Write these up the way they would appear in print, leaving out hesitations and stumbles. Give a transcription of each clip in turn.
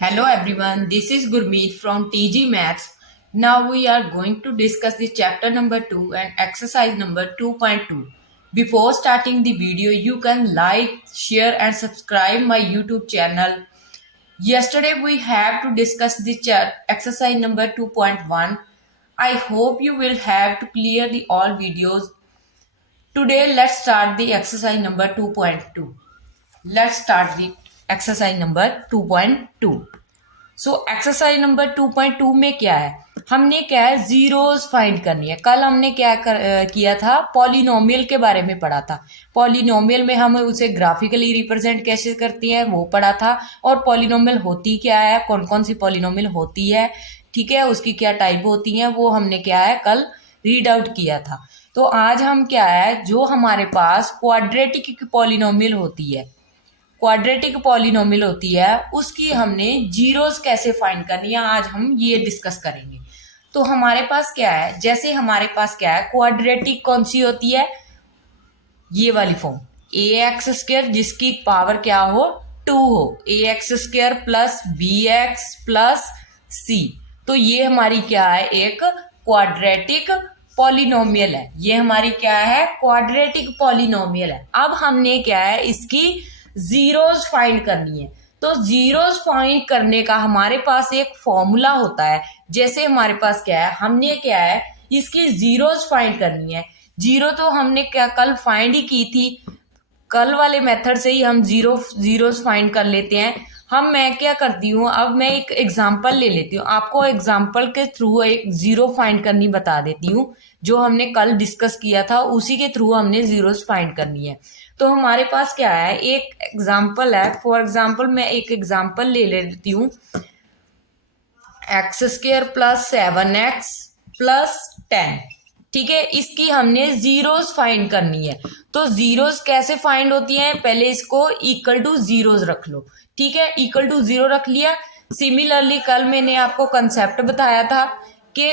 Hello everyone, this is Gurmeet from TG Maths. Now we are going to discuss the chapter number 2 and exercise number 2.2. Before starting the video, you can like, share and subscribe my YouTube channel. Yesterday we have to discuss the exercise number 2.1. I hope you will have to clear the all videos. Today let's start the exercise number 2.2. Let's start the exercise number 2.2. So exercise number 2.2 में क्या है, हमने क्या है zeros find करनी है। कल हमने किया था पॉलिनोमियल के बारे में पढ़ा था। पॉलिनोमियल में हम उसे ग्राफिकली रिप्रेजेंट कैसे करती हैं वो पढ़ा था, और पॉलिनोमियल होती क्या है, कौन कौन सी पॉलिनोमियल होती है, ठीक है, उसकी क्या टाइप होती है, वो हमने क्या है कल रीड आउट किया था। तो आज हम क्या है, जो हमारे पास क्वाड्रेटिक पॉलिनोमियल होती है, क्वाड्रेटिक पॉलिनोमियल होती है, उसकी हमने जीरोस कैसे फाइंड करनी है आज हम ये डिस्कस करेंगे। तो हमारे पास क्या है, जैसे हमारे पास क्या है क्वाड्रेटिक कौन सी होती है, ये वाली फॉर्म ए एक्स स्क्र जिसकी पावर क्या हो 2 हो, a x square plus b x plus c. तो ये हमारी क्या है एक क्वाड्रेटिक पॉलिनोमियल है, ये हमारी क्या है क्वाड्रेटिक पॉलिनोमियल है। अब हमने क्या है इसकी जीरोस फाइंड करनी है। तो जीरोस फाइंड करने का हमारे पास एक फॉर्मूला होता है। जैसे हमारे पास क्या है, हमने क्या है इसकी जीरोस फाइंड करनी है। जीरो तो हमने क्या कल फाइंड ही की थी, कल वाले मेथड से ही हम जीरोस फाइंड कर लेते हैं। मैं क्या करती हूँ, अब मैं एक एग्जांपल ले लेती हूँ, आपको एग्जांपल के थ्रू एक जीरो फाइंड करनी बता देती हूँ। जो हमने कल डिस्कस किया था उसी के थ्रू हमने जीरोस फाइंड करनी है। तो हमारे पास क्या है एक एग्जांपल है, फॉर एग्जांपल मैं एक एग्जांपल ले लेती हूँ, x square plus 7x plus 10, ठीक है, इसकी हमने जीरोस फाइंड करनी है। तो जीरोस कैसे फाइंड होती हैं, पहले इसको इक्वल टू जीरोस रख लो, ठीक है, इक्वल टू जीरो रख लिया। सिमिलरली कल मैंने आपको कंसेप्ट बताया था कि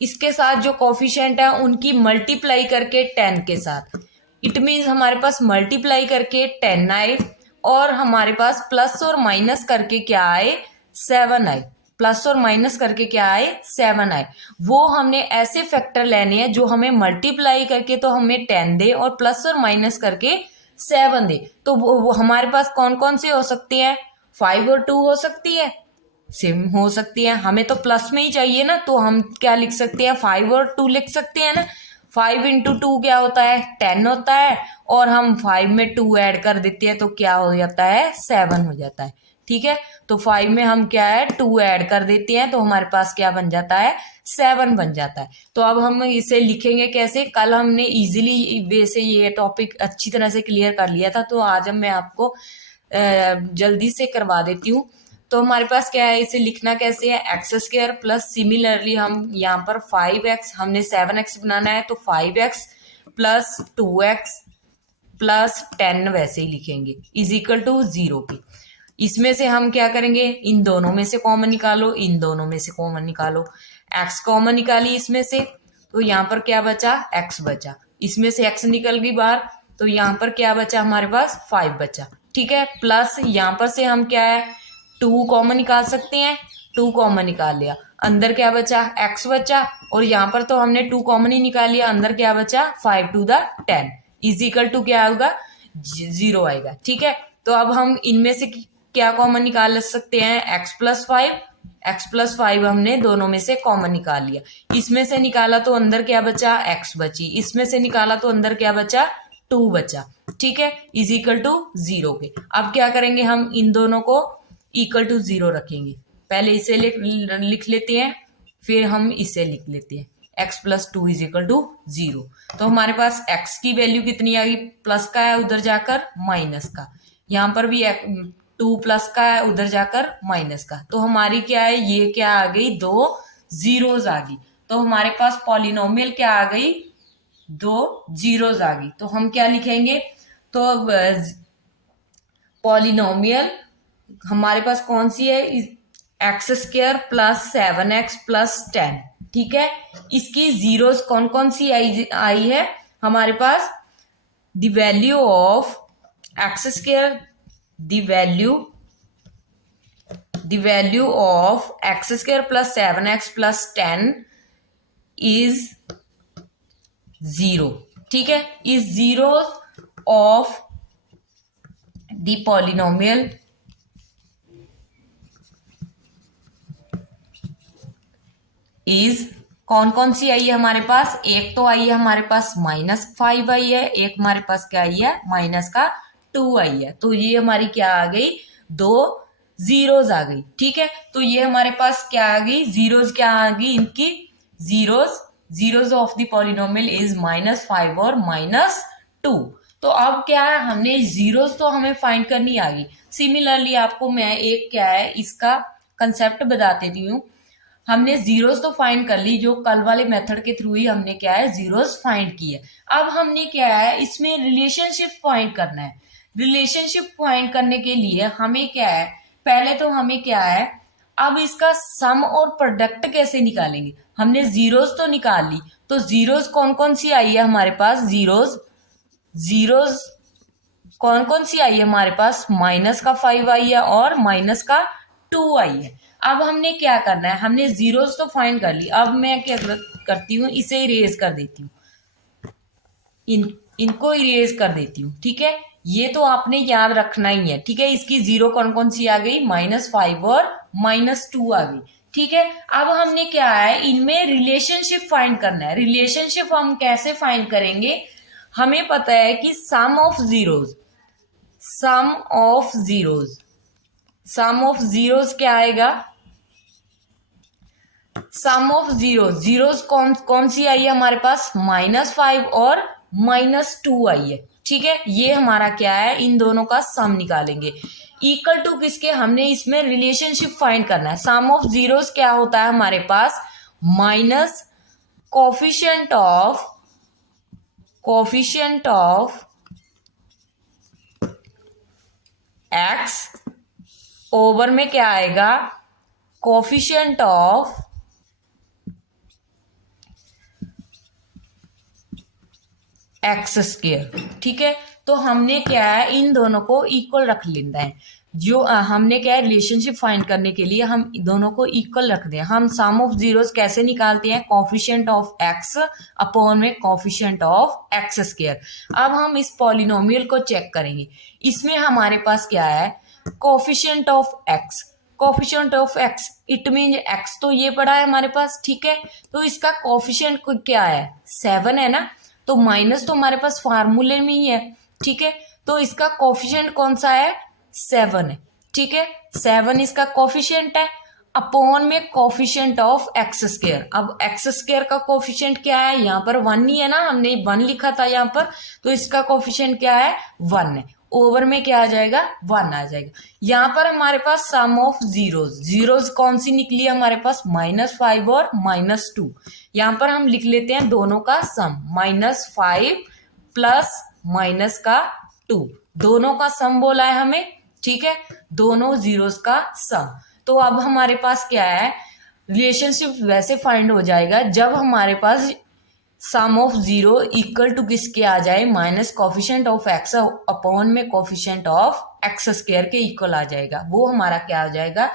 इसके साथ जो कोफिशिएंट है उनकी मल्टीप्लाई करके 10 के साथ, इट मीन्स हमारे पास मल्टीप्लाई करके 10 आए, और हमारे पास प्लस और माइनस करके क्या आए 7 आए, प्लस और माइनस करके क्या आए 7 आए। वो हमने ऐसे फैक्टर लेने हैं जो हमें मल्टीप्लाई करके तो हमें 10 दे और प्लस और माइनस करके 7 दे। तो वो हमारे पास कौन कौन से हो सकती है, 5 और 2 हो सकती है, सेम हो सकती है। हमें तो प्लस में ही चाहिए ना, तो हम क्या लिख सकते हैं 5 और 2 लिख सकते हैं ना। 5 इंटू 2 क्या होता है 10 होता है, और हम 5 में 2 ऐड कर देते हैं तो क्या हो जाता है 7 हो जाता है, ठीक है। तो 5 में हम क्या है 2 ऐड कर देते हैं तो हमारे पास क्या बन जाता है 7 बन जाता है। तो अब हम इसे लिखेंगे कैसे, कल हमने इजीली वे से ये टॉपिक अच्छी तरह से क्लियर कर लिया था, तो आज मैं आपको जल्दी से करवा देती हूँ। तो हमारे पास क्या है, इसे लिखना कैसे है, एक्स स्क्र प्लस सिमिलरली हम यहाँ पर 5x, हमने 7x बनाना है तो 5x प्लस 2x प्लस 10 वैसे ही लिखेंगे इज इक्वल टू 0 की। इसमें से हम क्या करेंगे, इन दोनों में से कॉमन निकालो, इन दोनों में से कॉमन निकालो, x कॉमन निकाली इसमें से, तो यहाँ पर क्या बचा x बचा, इसमें से x निकल गई बाहर, तो यहाँ पर क्या बचा हमारे पास 5 बचा, ठीक है। प्लस यहाँ पर से हम क्या है 2 कॉमन निकाल सकते हैं, 2 कॉमन निकाल लिया, अंदर क्या बचा x बचा, और यहाँ पर तो हमने 2 कॉमन ही निकाल लिया, अंदर क्या बचा 5 to the 10 is equal to क्या होगा 0 आएगा, ठीक है। तो अब हम इनमें से क्या कॉमन निकाल सकते हैं, x प्लस 5 हमने दोनों में से कॉमन निकाल लिया, इसमें से निकाला तो अंदर क्या बचा x बची, इसमें से निकाला तो अंदर क्या बचा 2 बचा, ठीक है, इज इक्वल टू 0 के। अब क्या करेंगे, हम इन दोनों को इक्वल टू 0 रखेंगे, पहले इसे लिख लेते हैं, फिर हम इसे लिख लेते हैं x plus 2 is equal to 0। तो हमारे पास x की वैल्यू कितनी आ गई, प्लस का है उधर जाकर माइनस का, यहाँ पर भी 2 प्लस का है उधर जाकर माइनस का, तो हमारी क्या है ये क्या आ गई 2 जीरोस आ गई। तो हमारे पास पॉलिनोमियल क्या आ गई 2 जीरोस आ गई। तो हम क्या लिखेंगे, तो पॉलिनोमियल हमारे पास कौन सी है, x square plus 7x plus 10, ठीक है। इसकी जीरोस कौन कौन सी आई है हमारे पास, the value of x square, the the value of x square plus 7x plus 10 is 0, ठीक है, is zero of the polynomial is, कौन कौन सी आई है हमारे पास, एक तो आई है हमारे पास -5 आई है, एक हमारे पास क्या आई है -2 आई है। तो ये हमारी क्या आ गई, दो जीरोज आ गई, ठीक है। तो ये हमारे पास क्या आ गई, जीरोज क्या आ गई इनकी, zeros of the polynomial is -5 और -2। तो अब क्या है, हमने जीरोज तो हमें फाइंड करनी आ गई। सिमिलरली आपको मैं एक क्या है इसका कंसेप्ट बता देती हूँ। हमने जीरोस तो फाइंड कर ली, जो कल वाले मेथड के थ्रू ही हमने क्या है जीरोस फाइंड की है। अब हमने क्या है इसमें रिलेशनशिप फाइंड करना है। रिलेशनशिप फाइंड करने के लिए हमें क्या है, पहले तो हमें क्या है, अब इसका सम और प्रोडक्ट कैसे निकालेंगे। हमने जीरोस तो निकाल ली, तो जीरोस कौन कौन सी आई है हमारे पास, जीरोस कौन कौन सी आई है हमारे पास, -5 आई है और -2 आई है। अब हमने क्या करना है, हमने जीरोस तो फाइंड कर ली। अब मैं क्या करती हूँ, इसे इरेज कर देती हूँ, इनको इरेज कर देती हूँ, ठीक है। ये तो आपने याद रखना ही है, ठीक है। इसकी जीरो कौन कौन सी आ गई, -5 और -2 आ गई, ठीक है। अब हमने क्या है, इनमें रिलेशनशिप फाइंड करना है। रिलेशनशिप हम कैसे फाइंड करेंगे, हमें पता है कि सम ऑफ जीरोज क्या आएगा, सम ऑफ जीरोज कौन कौन सी आई है हमारे पास, -5 और -2 आई है, ठीक है। ये हमारा क्या है, इन दोनों का सम निकालेंगे इक्वल टू किसके, हमने इसमें रिलेशनशिप फाइंड करना है। सम ऑफ जीरोज क्या होता है हमारे पास, minus coefficient of x over में क्या आएगा, कोफिशिएंट ऑफ एक्स स्क्वायर, ठीक है। तो हमने क्या है, इन दोनों को इक्वल रख लेना है। जो हमने क्या है, रिलेशनशिप फाइंड करने के लिए हम दोनों को इक्वल रख दें। हम सम ऑफ जीरोस कैसे निकालते हैं, कोफिशिएंट ऑफ एक्स अपॉन में कोफिशिएंट ऑफ एक्स स्क्वायर। अब हम इस पॉलिनोमियल को चेक करेंगे। इसमें हमारे पास क्या है, coefficient of x, it mean x तो ये पड़ा है हमारे पास, ठीक है। तो इसका कोफिशिएंट क्या है, 7 है ना, तो माइनस तो हमारे पास फार्मूले में ही है, ठीक है। तो इसका कोफिशिएंट कौन सा है, 7 है, ठीक है। 7 इसका कोफिशिएंट है, अपॉन में कोफिशिएंट ऑफ एक्स स्क्वायर। अब एक्स स्क्वायर का कोफिशिएंट क्या है, यहाँ पर 1 ही है ना, हमने 1 लिखा था यहाँ पर, तो इसका कोफिशिएंट क्या है, 1 है। ओवर में क्या आ जाएगा, 1 आ जाएगा। यहाँ पर हमारे पास सम ऑफ जीरोज कौन सी निकली है हमारे पास, -5 और -2। यहाँ पर हम लिख लेते हैं दोनों का सम, -5 प्लस -2, दोनों का सम बोला है हमें, ठीक है, दोनों जीरोज का सम। तो अब हमारे पास क्या है, रिलेशनशिप वैसे फाइंड हो जाएगा जब हमारे पास सम ऑफ जीरो इक्वल टू किसके आ जाए, minus coefficient of x upon में कोफिशिएंट ऑफ एक्स स्क्वायर के इक्वल आ जाएगा। वो हमारा क्या आ जाएगा,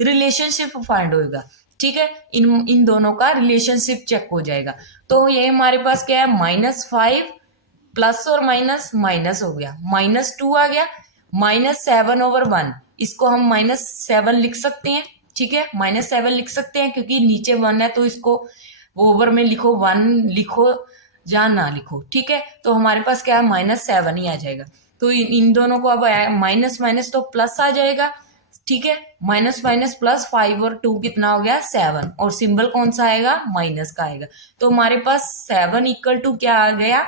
रिलेशनशिप फाइंड होगा, ठीक है। इन दोनों का रिलेशनशिप चेक हो जाएगा। तो ये हमारे पास क्या है, -5 प्लस और माइनस माइनस हो गया, -2 आ गया, -7/1, इसको हम -7 लिख सकते हैं, ठीक है। -7 लिख सकते हैं क्योंकि नीचे 1 है, तो इसको ओवर में लिखो, 1 लिखो या ना लिखो, ठीक है। तो हमारे पास क्या है, -7 ही आ जाएगा। तो इन दोनों को अब माइनस माइनस तो प्लस आ जाएगा, ठीक है। माइनस माइनस प्लस, 5 और 2 कितना हो गया, 7, और सिंबल कौन सा आएगा, माइनस का आएगा। तो हमारे पास 7 इक्वल टू क्या आ गया,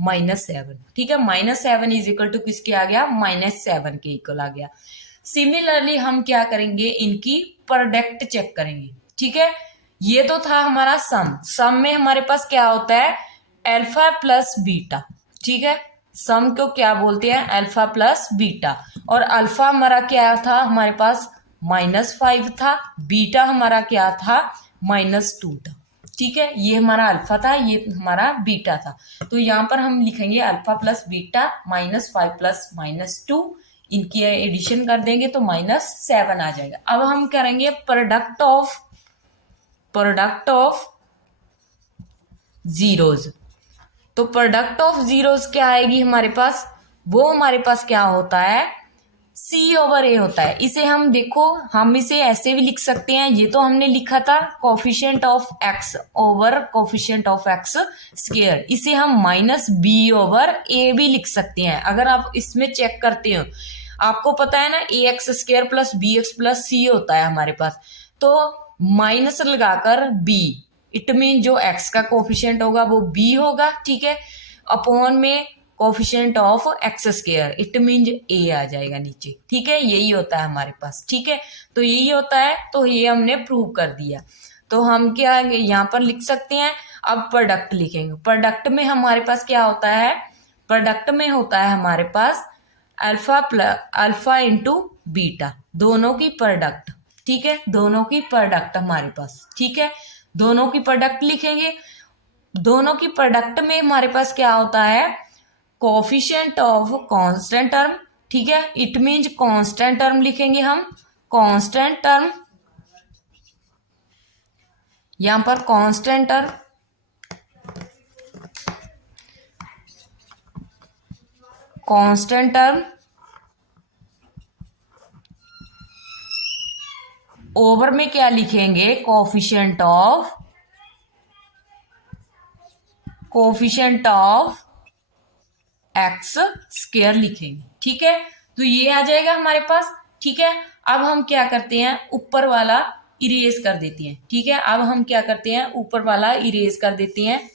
-7, ठीक है। -7 इज इक्वल टू किसके आ गया, -7 के इक्वल आ गया। सिमिलरली हम क्या करेंगे, इनकी प्रोडक्ट चेक करेंगे, ठीक है। ये तो था हमारा सम में हमारे पास क्या होता है, अल्फा प्लस बीटा, ठीक है। सम को क्या बोलते हैं, अल्फा प्लस बीटा। और अल्फा हमारा क्या था हमारे पास, -5 था, बीटा हमारा क्या था, -2 था, ठीक है। ये हमारा अल्फा था, ये हमारा बीटा था। तो यहाँ पर हम लिखेंगे अल्फा प्लस बीटा -5 प्लस -2 इनकी एडिशन कर देंगे तो -7 आ जाएगा। अब हम करेंगे प्रोडक्ट ऑफ जीरोज। तो प्रोडक्ट ऑफ जीरोज क्या आएगी हमारे पास, वो हमारे पास क्या होता है, C/A होता है। इसे हम देखो, हम इसे ऐसे भी लिख सकते हैं, ये तो हमने लिखा था coefficient of x over coefficient of x square, इसे हम -B/A भी लिख सकते हैं। अगर आप इसमें चेक करते हो, आपको पता है ना AX square plus BX plus C होता है हमारे पास, तो माइनस लगाकर B, इट मीन जो x का कोफिशिएंट होगा वो B होगा, ठीक है, अपॉन में coefficient of x square, it mean A आ जाएगा नीचे, ठीक है, यही होता है हमारे पास, ठीक है, तो यही होता है, तो ये हमने प्रूव कर दिया। तो हम क्या यहाँ पर लिख सकते हैं, अब प्रोडक्ट लिखेंगे। प्रोडक्ट में हमारे पास क्या होता है, प्रोडक्ट में होता है हमारे पास अल्फा इंटू बीटा, दोनों की प्रोडक्ट, ठीक है, दोनों की प्रोडक्ट हमारे पास, ठीक है, दोनों की प्रोडक्ट लिखेंगे। दोनों की प्रोडक्ट में हमारे पास क्या होता है, कोफिशिएंट ऑफ कांस्टेंट टर्म, ठीक है, इट मींस कांस्टेंट टर्म लिखेंगे हम, कांस्टेंट टर्म, यहां पर constant term, constant term over में क्या लिखेंगे, कोफिशिएंट ऑफ एक्स स्क्वायर लिखेंगे, ठीक है, तो ये आ जाएगा हमारे पास, ठीक है। अब हम क्या करते हैं, ऊपर वाला इरेज कर देते हैं, ठीक है, अब हम क्या करते हैं, ऊपर वाला इरेज कर देते हैं।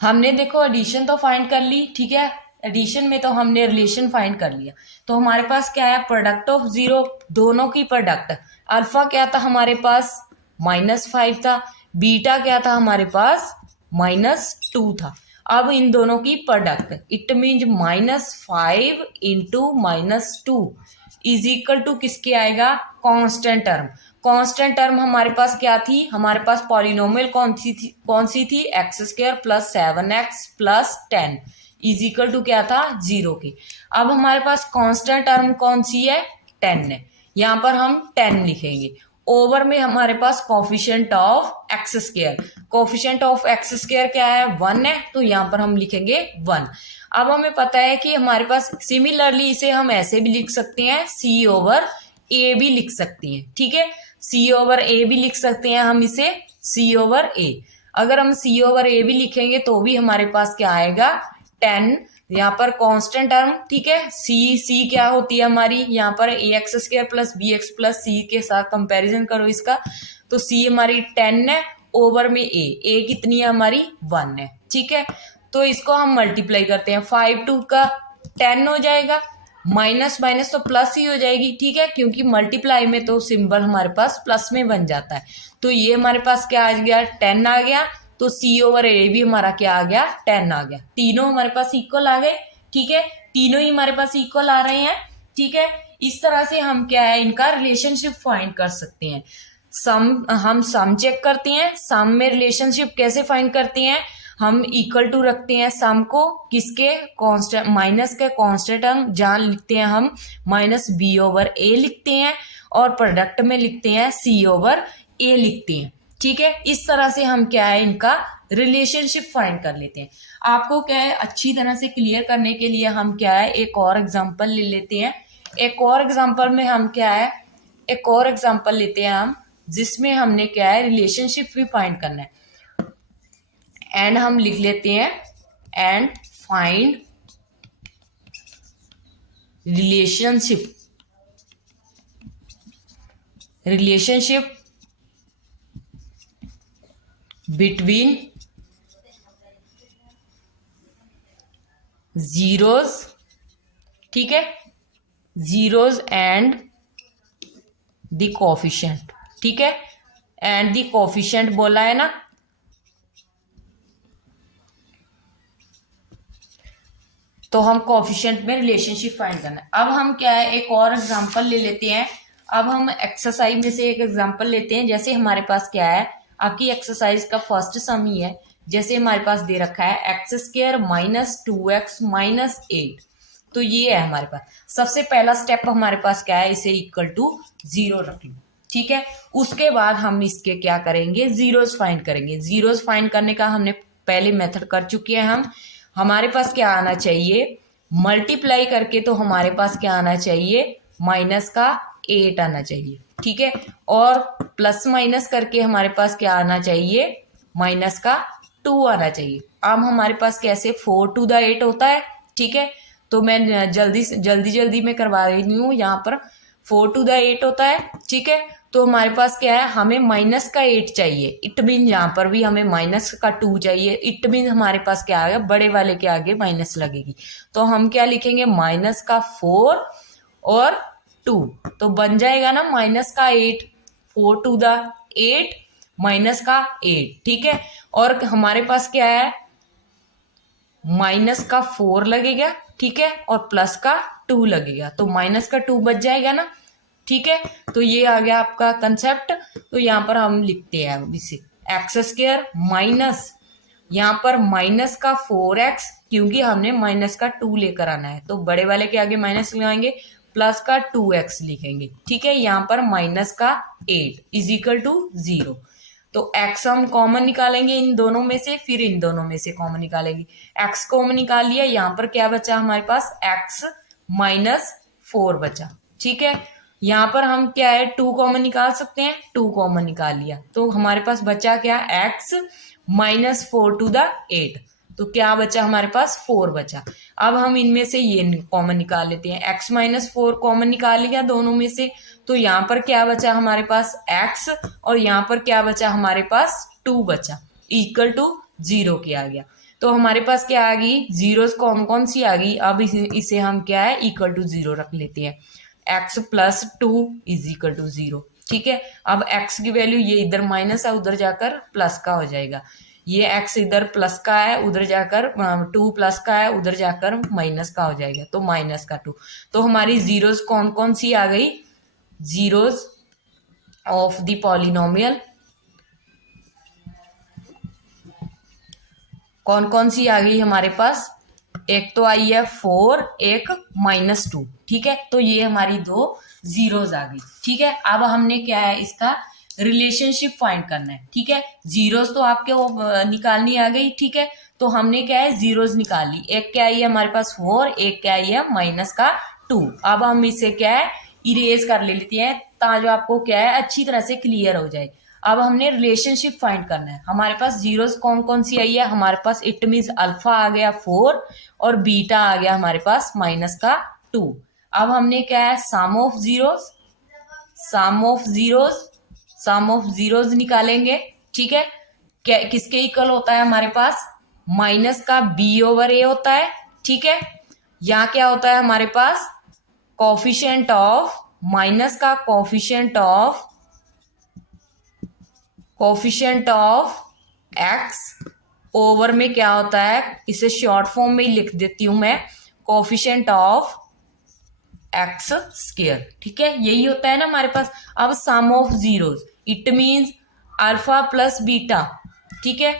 हमने देखो एडिशन तो फाइंड कर ली, ठीक है, एडिशन में तो हमने रिलेशन फाइंड कर लिया, तो हमारे पास क्या है, प्रोडक्ट ऑफ जीरो, दोनों की प्रोडक्ट, अल्फा क्या था हमारे पास -5 था, बीटा क्या था हमारे पास -2 था। अब इन दोनों की product, it mean -5 into -2 is equal to किसके आएगा, कांस्टेंट टर्म। कांस्टेंट टर्म हमारे पास क्या थी, हमारे पास पॉलिनोमियल कौन सी थी, x square plus 7x plus 10 is equal to क्या था, 0 के। अब हमारे पास कांस्टेंट टर्म कौन सी है, 10 है, यहाँ पर हम 10 लिखेंगे। ओवर में हमारे पास coefficient of x square, coefficient of x square क्या है, 1 है, तो यहाँ पर हम लिखेंगे 1। अब हमें पता है कि हमारे पास सिमिलरली इसे हम ऐसे भी लिख सकते हैं, C/A भी लिख सकते हैं, ठीक है, C/A भी लिख सकते हैं हम इसे, C/A। अगर हम C/A भी लिखेंगे तो भी हमारे पास क्या आएगा, 10, यहाँ पर कांस्टेंट टर्म, ठीक है, सी क्या होती है हमारी, यहाँ पर AX square plus BX plus C के साथ कंपैरिजन करो इसका, तो C हमारी 10 है, ओवर में A कितनी है हमारी 1 है, ठीक है, तो इसको हम मल्टीप्लाई करते हैं, 5 2 का 10 हो जाएगा, माइनस माइनस तो प्लस ही हो जाएगी, ठीक है, क्योंकि मल्टीप्लाई में तो सिंबल हमारे पास प्लस में बन जाता है, तो ये हमारे पास क्या आ गया, 10 आ गया, तो C/A भी हमारा क्या आ गया, 10 आ गया, तीनों हमारे पास इक्वल आ गए, ठीक है, तीनों ही हमारे पास इक्वल आ रहे हैं, ठीक है। इस तरह से हम क्या है, इनका रिलेशनशिप फाइंड कर सकते हैं। हम सम चेक करते हैं, सम में रिलेशनशिप कैसे फाइंड करते हैं, हम इक्वल टू रखते हैं सम को, किसके, कांस्टेंट माइनस के कांस्टेंट टर्म, जहां लिखते हैं हम -B/A लिखते हैं, और प्रोडक्ट में लिखते हैं C/A लिखते हैं, ठीक है। इस तरह से हम क्या है, इनका रिलेशनशिप फाइंड कर लेते हैं। आपको क्या है, अच्छी तरह से क्लियर करने के लिए हम क्या है, एक और एग्जांपल ले लेते हैं। एक और एग्जांपल में हम क्या है, एक और एग्जांपल लेते हैं हम, जिसमें हमने क्या है, रिलेशनशिप भी फाइंड करना है, एंड हम लिख लेते हैं, and find relationship between zeros, ठीक है, जीरोज एंड द कोफिशिएंट, ठीक है, एंड द कोफिशिएंट बोला है ना, तो हम कोफिशिएंट में रिलेशनशिप फाइंड करना है। अब हम क्या है, एक और एग्जांपल ले लेते हैं। अब हम एक्सरसाइज में से एक एग्जांपल लेते हैं। जैसे हमारे पास क्या है, आपकी एक्सरसाइज का फर्स्ट सम ही है, जैसे हमारे पास दे रखा है x² - 2x - 8, तो ये है हमारे पास सबसे पहला स्टेप हमारे पास क्या है, इसे इक्वल टू 0 रख लो, ठीक है। उसके बाद हम इसके क्या करेंगे, जीरोस फाइंड करेंगे। जीरोस फाइंड करने का हमने पहले मेथड कर चुके हैं हम। हमारे पास क्या आना चाहिए, मल्टीप्लाई करके तो हमारे पास क्या आना चाहिए, माइनस का 8 आना चाहिए, ठीक है। और प्लस माइनस करके हमारे पास क्या आना चाहिए, माइनस का 2 आना चाहिए। अब हमारे पास कैसे 4 टू द 8 होता है, ठीक है। तो मैं जल्दी में करवा रही हूँ। यहाँ पर 4 टू द 8 होता है, ठीक है। तो हमारे पास क्या है, हमें माइनस का 8 चाहिए। इट मीन यहाँ पर भी हमें माइनस का 2 चाहिए। इट मीन हमारे पास क्या आ गया, बड़े वाले के आगे माइनस लगेगी। तो हम क्या लिखेंगे, माइनस का 4 और 2, तो बन जाएगा ना माइनस का 8, 4 टू द 8 माइनस का 8, ठीक है। और हमारे पास क्या है, माइनस का 4 लगेगा, ठीक है, और प्लस का 2 लगेगा, तो माइनस का 2 बच जाएगा ना, ठीक है। तो ये आ गया आपका कंसेप्ट। तो यहाँ पर हम लिखते हैं इसे एक्स स्क्वायर माइनस, यहाँ पर माइनस का 4x, क्योंकि हमने माइनस का 2 लेकर आना है, तो बड़े वाले के आगे माइनस लगाएंगे, प्लस का 2x लिखेंगे, ठीक है। यहाँ पर माइनस का 8 इज इक्वल टू 0। तो x हम कॉमन निकालेंगे इन दोनों में से, फिर इन दोनों में से कॉमन निकालेंगे। x कॉमन निकाल लिया, यहाँ पर क्या बचा हमारे पास, x माइनस 4 बचा, ठीक है। यहाँ पर हम क्या है, 2 कॉमन निकाल सकते हैं, 2 कॉमन निकाल लिया, तो हमारे पास बचा क्या, x माइनस 4 टू द 8, तो क्या बचा हमारे पास, 4 बचा। अब हम इनमें से ये कॉमन निकाल लेते हैं, x माइनस 4 कॉमन निकाल लिया दोनों में से, तो यहाँ पर क्या बचा हमारे पास x, और यहाँ पर क्या बचा हमारे पास 2 बचा, इक्वल टू 0 के आ गया। तो हमारे पास क्या आ गई, जीरोस कौन कौन सी आ गई। अब इसे हम क्या है, इक्वल टू 0 रख लेते हैं, x plus 2 is equal to 0, ठीक है। अब x की वैल्यू, ये इधर माइनस है, उधर जाकर प्लस का हो जाएगा। ये x इधर प्लस का है, उधर जाकर 2 प्लस का है, उधर जाकर माइनस का हो जाएगा, तो माइनस का 2। तो हमारी जीरोस कौन कौन सी आ गई, जीरोस ऑफ द पॉलिनोमियल कौन कौन सी आ गई हमारे पास, एक तो आई है 4, एक -2, ठीक है। तो ये हमारी 2 जीरोस आ गई, ठीक है। अब हमने क्या है, इसका रिलेशनशिप फाइंड करना है, ठीक है। जीरोस तो आपके वो निकालनी आ गई, ठीक है। तो हमने क्या है, जीरोस निकाल ली। एक क्या आई है हमारे पास 4, एक क्या आई है माइनस का 2। अब हम इसे क्या है, इरेज कर लेते हैं, ताकि आपको क्या है अच्छी तरह से क्लियर हो जाए। अब हमने रिलेशनशिप फाइंड करना है। हमारे पास जीरोस कौन कौन सी आई है, हमारे पास इट मीन्स अल्फा आ गया 4 और बीटा आ गया हमारे पास माइनस का 2। अब हमने क्या है, sum of zeros, sum of zeros निकालेंगे, ठीक है। क्या किसके इक्वल होता है हमारे पास, माइनस का b ओवर a होता है, ठीक है। यहाँ क्या होता है हमारे पास, कोफिशिएंट ऑफ, माइनस का कोफिशिएंट ऑफ x ओवर में क्या होता है, इसे शॉर्ट फॉर्म में ही लिख देती हूं मैं, कोफिशिएंट ऑफ x स्क्वायर, ठीक है। यही होता है ना हमारे पास। अब sum of zeros, it means alpha plus beta, ठीक है।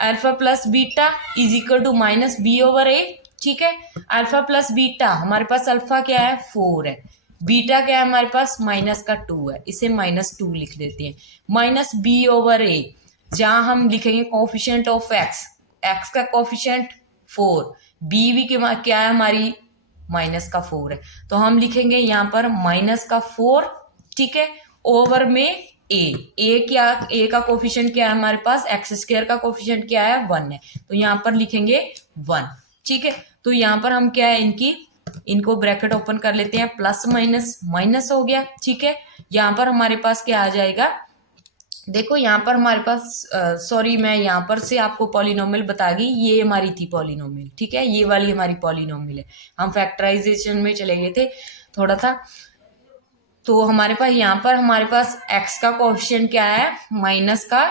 Alpha plus beta is equal to minus b over a, ठीक है। अल्फा प्लस बीटा, हमारे पास अल्फा क्या है 4 है, बीटा क्या है हमारे पास माइनस का 2 है, इसे -2 लिख देते हैं, माइनस b ओवर a, जहां हम लिखेंगे कोफिशिएंट ऑफ x का कोफिशिएंट 4, b भी क्या है हमारी माइनस का 4 है, तो हम लिखेंगे यहाँ पर माइनस का 4, ठीक है, ओवर में a का कोफिशिएंट क्या है हमारे पास, एक्स स्क्वायर का कोफिशिएंट क्या है 1 है, तो यहाँ पर लिखेंगे 1, ठीक है। तो यहाँ पर हम क्या है, इनको ब्रैकेट ओपन कर लेते हैं, प्लस माइनस माइनस हो गया, ठीक है। यहाँ पर हमारे पास क्या आ जाएगा, देखो यहाँ पर हमारे पास सॉरी, मैं यहाँ पर से आपको पॉलिनोमियल बता गई, ये हमारी थी पॉलिनोमियल, ठीक है, ये वाली हमारी पॉलिनोमियल है। हम फैक्टराइजेशन में चले गए थे थोड़ा था। तो हमारे पास यहाँ पर हमारे पास x का कोफिशिएंट क्या है, माइनस का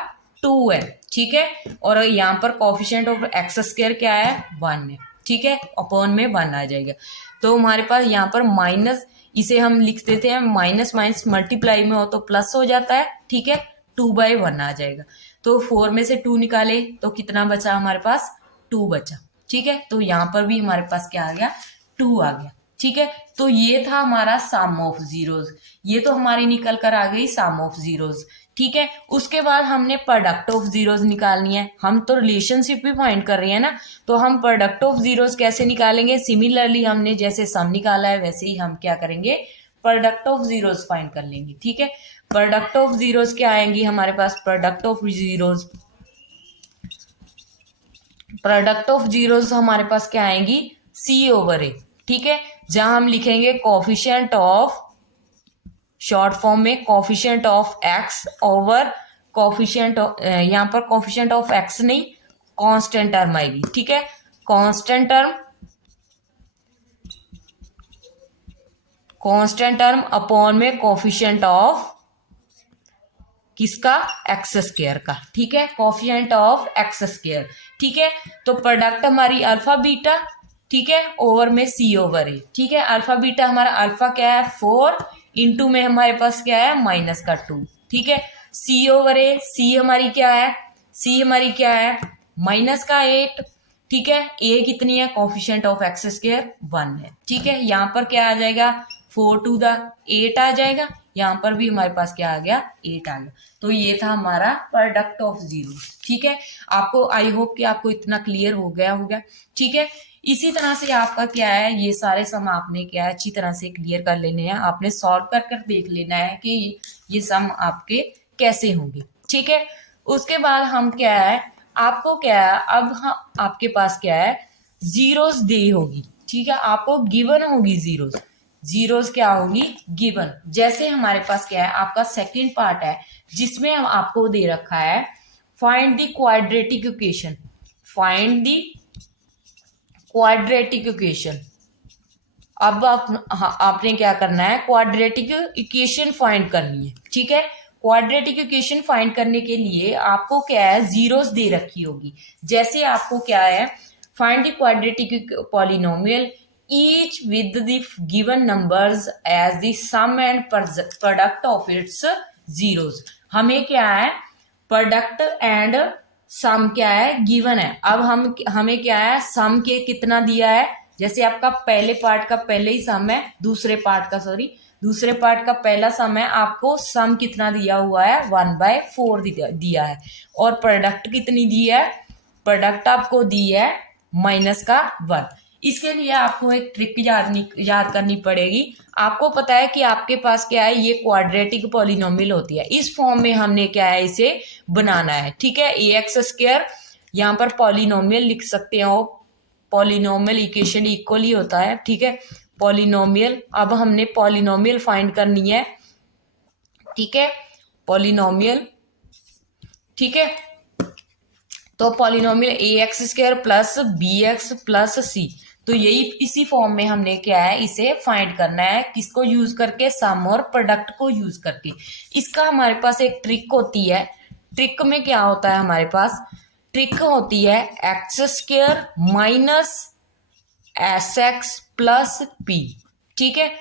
2 है, ठीक है। और यहाँ पर कोफिशिएंट ऑफ एक्स स्क्वायर क्या है 1 है, ठीक है, अपॉन में 1 आ जाएगा। तो हमारे पास यहाँ पर माइनस, इसे हम लिख देते हैं, माइनस माइनस मल्टीप्लाई में हो तो प्लस हो जाता है, ठीक है, 2/1 आ जाएगा। तो 4 में से 2 निकाले, तो कितना बचा हमारे पास 2 बचा, ठीक है। तो यहाँ पर भी हमारे पास क्या आ गया, 2 बचा, ठीक है। 2 आ गया। ठीक है, तो ये था हमारा सम ऑफ जीरोस, ये तो हमारी निकल कर आ गई सम ऑफ जीरोस। ठीक है, उसके बाद हमने प्रोडक्ट ऑफ जीरोस निकालनी है। हम तो रिलेशनशिप भी फाइंड कर रहे हैं ना, तो हम प्रोडक्ट ऑफ जीरोस कैसे निकालेंगे? सिमिलरली हमने जैसे सम निकाला है वैसे ही हम क्या करेंगे, प्रोडक्ट ऑफ जीरोस फाइंड कर लेंगे। ठीक है, प्रोडक्ट ऑफ जीरोस क्या आएंगी हमारे पास? Product of zeros, product of zeros हमारे पास क्या आएंगी? C over a. ठीक है, जहां हम लिखेंगे कोफिशिएंट ऑफ, शॉर्ट फॉर्म में coefficient of x over coefficient, यहां पर कोफिशिएंट ऑफ एक्स नहीं, कांस्टेंट टर्म आएगी। ठीक है, constant term, constant term upon में कोफिशिएंट ऑफ किसका? एक्स स्क्वायर का। ठीक है, कोफिशिएंट ऑफ एक्स स्क्वायर। ठीक है, तो प्रोडक्ट हमारी अल्फा बीटा, ठीक है, ओवर में सी ओवर ए। ठीक है, अल्फा बीटा हमारा अल्फा क्या है 4, इंटू में हमारे पास क्या है माइनस का 2। ठीक है, सी ओवर ए, सी हमारी क्या है? सी हमारी क्या है? माइनस का 8। ठीक है, ए कितनी है? कोफिशिएंट ऑफ एक्स स्क्वायर 1 है। ठीक है, यहाँ पर क्या आ जाएगा? 4 टू द 8 आ जाएगा, यहाँ पर भी हमारे पास क्या आ गया? 8 आ गया। तो ये था हमारा प्रोडक्ट ऑफ जीरो। ठीक है, आपको आई होप कि आपको इतना क्लियर हो गया होगा। ठीक है, इसी तरह से आपका क्या है, ये सारे सम आपने क्या है अच्छी तरह से क्लियर कर लेने हैं, आपने सॉल्व कर कर देख लेना है कि ये सम आपके कैसे होंगे। ठीक है, उसके बाद हम क्या है, आपको क्या है, अब हम आपके पास क्या है, जीरोस दे होगी। ठीक है, आपको गिवन होगी जीरोस, जीरोस क्या होगी? गिवन। जैसे हमारे पास क्या है, आपका सेकंड पार्ट है जिसमें हम आपको दे रखा है find the quadratic equation, find the quadratic equation. अब आपने क्या करना है, क्वाड्रेटिक इक्वेशन फाइंड करनी है। ठीक है, क्वाड्रेटिक इक्वेशन फाइंड करने के लिए आपको क्या है, जीरोस दे रखी होगी। जैसे आपको क्या है, find the quadratic polynomial each with the given numbers as the sum and product of its zeros। हमें क्या है, प्रोडक्ट एंड सम क्या है, गिवन है। अब हमें क्या है, सम के कितना दिया है, जैसे आपका पहले पार्ट का पहले ही सम है, दूसरे पार्ट का पहला सम है, आपको सम कितना दिया हुआ है 1/4 दिया है, और प्रोडक्ट कितनी दी है, प्रोडक्ट आपको दी है माइनस का 1। इसके लिए आपको एक ट्रिक याद करनी पड़ेगी। आपको पता है कि आपके पास क्या है, ये क्वाड्रेटिक पॉलिनोमियल होती है, इस फॉर्म में हमने क्या है इसे बनाना है। ठीक है, ए एक्स स्क्वायर, यहाँ पर पॉलिनोमियल लिख सकते हो, पॉलिनोमियल इक्वेशन इक्वली होता है। ठीक है, पॉलिनोमियल, अब हमने पॉलिनोमियल फाइंड करनी है। ठीक है, पॉलिनोमियल, ठीक है, तो polynomial a x square plus b x plus c, तो यही इसी फॉर्म में हमने क्या है इसे फाइंड करना है, किसको यूज करके, सम और प्रोडक्ट को यूज करके। इसका हमारे पास एक ट्रिक होती है, ट्रिक में क्या होता है हमारे पास, ट्रिक होती है x square minus S x plus P. ठीक है,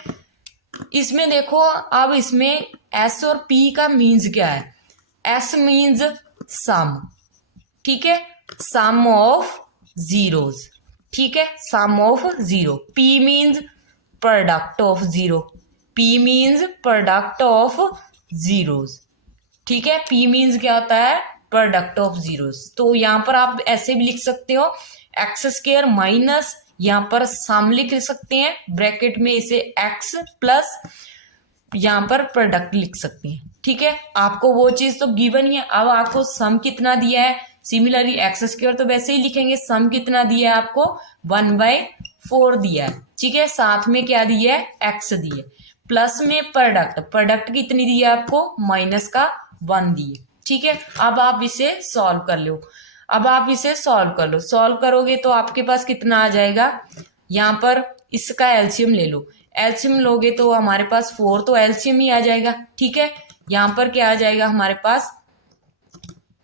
इसमें देखो, अब इसमें एस और पी का मीन्स क्या है, एस मीन्स सम, ठीक है, सम ऑफ जीरोस। ठीक है, sum of zero. P means product of zero, P means product of zeros. ठीक है, पी मीन्स क्या होता है, प्रोडक्ट ऑफ जीरोस। तो यहां पर आप ऐसे भी लिख सकते हो, एक्स स्क्वायर माइनस, यहां पर सम लिख सकते हैं ब्रैकेट में इसे एक्स प्लस, यहां पर प्रोडक्ट लिख सकते हैं। ठीक है, आपको वो चीज तो गिवन ही है। अब आपको सम कितना दिया है, सिमिलरली एक्स स्क्वायर तो वैसे ही लिखेंगे, सम कितना दिया है आपको 1/4 दिया है। ठीक है, साथ में क्या दिया है, एक्स दिए, प्लस में प्रोडक्ट, प्रोडक्ट कितनी दी है आपको माइनस का 1 दिए। ठीक है, अब आप इसे सॉल्व कर लो, अब आप इसे सॉल्व कर लो, सॉल्व करोगे तो आपके पास कितना आ जाएगा, यहाँ पर इसका एलसीएम ले लो, एलसीएम लोगे तो हमारे पास 4 तो एलसीएम ही आ जाएगा। ठीक है, यहाँ पर क्या आ जाएगा हमारे पास,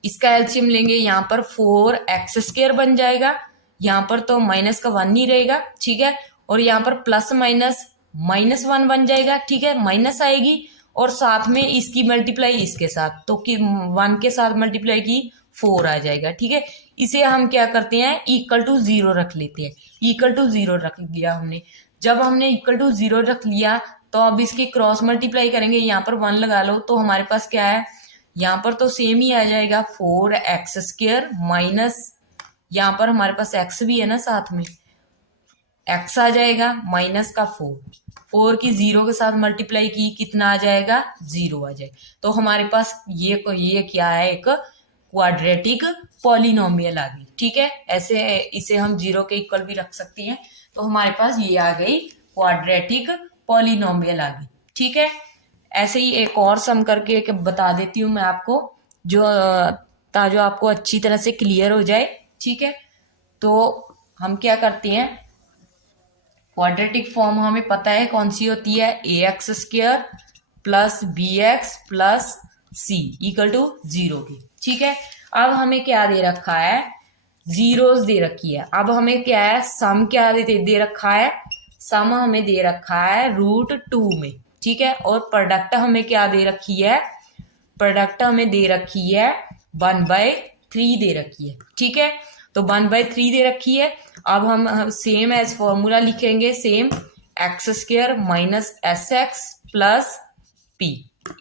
इसका एलसीएम लेंगे, यहाँ पर 4x स्क्वायर बन जाएगा, यहाँ पर तो माइनस का 1 नहीं रहेगा। ठीक है, और यहाँ पर प्लस माइनस -1 बन जाएगा। ठीक है, माइनस आएगी और साथ में इसकी मल्टीप्लाई इसके साथ, तो कि 1 के साथ मल्टीप्लाई की 4 आ जाएगा। ठीक है, इसे हम क्या करते हैं, इक्वल टू 0 रख लेते हैं। इक्वल टू 0 रख लिया हमने। जब हमने इक्वल टू 0 रख लिया तो अब इसके क्रॉस मल्टीप्लाई करेंगे, यहाँ पर 1 लगा लो तो हमारे पास क्या है, यहाँ पर तो सेम ही आ जाएगा 4x² माइनस, यहाँ पर हमारे पास x भी है ना साथ में, x आ जाएगा माइनस का 4 की 0 के साथ मल्टीप्लाई की, कितना आ जाएगा, 0 आ जाएगा। तो हमारे पास ये क्या है, एक क्वाड्रेटिक पॉलिनोमियल आ गई। ठीक है, ऐसे इसे हम 0 के इक्वल भी रख सकते हैं। तो हमारे पास ये आ गई क्वाड्रेटिक पॉलिनोमियल आ गई। ठीक है, ऐसे ही एक और सम करके एक बता देती हूँ मैं आपको, जो ताकि आपको अच्छी तरह से क्लियर हो जाए। ठीक है, तो हम क्या करते हैं, क्वाड्रेटिक फॉर्म हमें पता है कौन सी होती है, ax² plus bx plus c equal to 0 की। ठीक है, अब हमें क्या दे रखा है, जीरोस दे रखी है। अब हमें क्या है, सम क्या दे रखा है, सम हमें दे रखा है √2 में। ठीक है, और प्रोडक्ट हमें क्या दे रखी है, प्रोडक्ट हमें दे रखी है 1/3 दे रखी है। ठीक है, तो 1/3 दे रखी है। अब हम सेम एज फॉर्मूला लिखेंगे, same x² minus sx plus p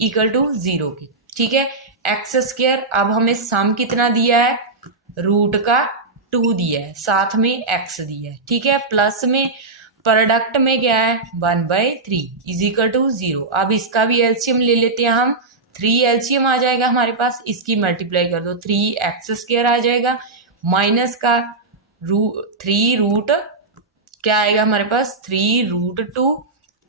equal to 0 की। ठीक है, x², अब हमें सम कितना दिया है, √2 दिया है, साथ में x दिया है। ठीक है, प्लस में प्रोडक्ट में क्या है 1/3 इज इक्वल टू 0। अब इसका भी एलसीएम ले लेते हैं हम, 3 एलसीएम आ जाएगा हमारे पास, इसकी मल्टीप्लाई कर दो, 3x² आ जाएगा माइनस का 3 रूट क्या आएगा हमारे पास, 3√2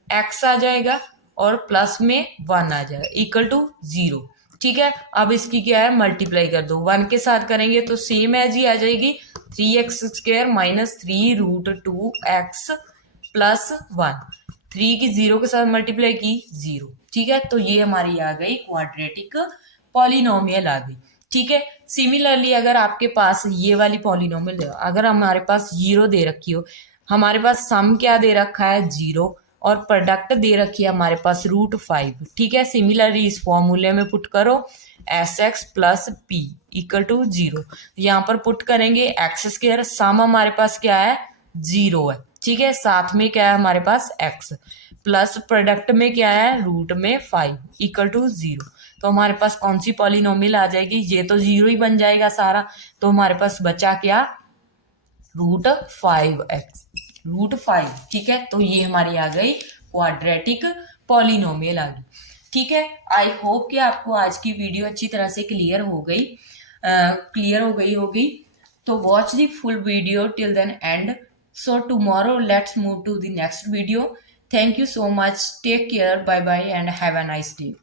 x आ जाएगा और प्लस में 1 आ जाएगा इक्वल टू 0। ठीक है, अब इसकी क्या है, मल्टीप्लाई कर दो, 1 के साथ करेंगे तो सेम एज ही आ जाएगी, 3x² माइनस 3√2x प्लस 1, 3 की 0 के साथ मल्टीप्लाई की 0। ठीक है, तो ये हमारी आ गई क्वाड्रेटिक पॉलिनोमियल आ गई। ठीक है, सिमिलरली अगर आपके पास ये वाली पॉलिनोमियल, अगर हमारे पास 0 दे रखी हो, हमारे पास सम क्या दे रखा है 0 और प्रोडक्ट दे रखी है हमारे पास √5। ठीक है, सिमिलरली इस फॉर्मूले में पुट करो sx plus p equal to 0। यहाँ पर पुट करेंगे x², सम हमारे पास क्या है 0 है। ठीक है, साथ में क्या है हमारे पास x, प्लस प्रोडक्ट में क्या है √5 इक्वल टू 0। तो हमारे पास कौन सी पॉलिनोमियल आ जाएगी, ये तो 0 ही बन जाएगा सारा। तो हमारे पास बचा क्या, √5। ठीक है, तो ये हमारी आ गई क्वाड्रेटिक पॉलिनोमियल आ गई। ठीक है, आई होप कि आपको आज की वीडियो अच्छी तरह से क्लियर हो गई होगी। तो watch the full video till then end. So tomorrow let's move to the next video. Thank you so much. Take care. Bye bye and have a nice day.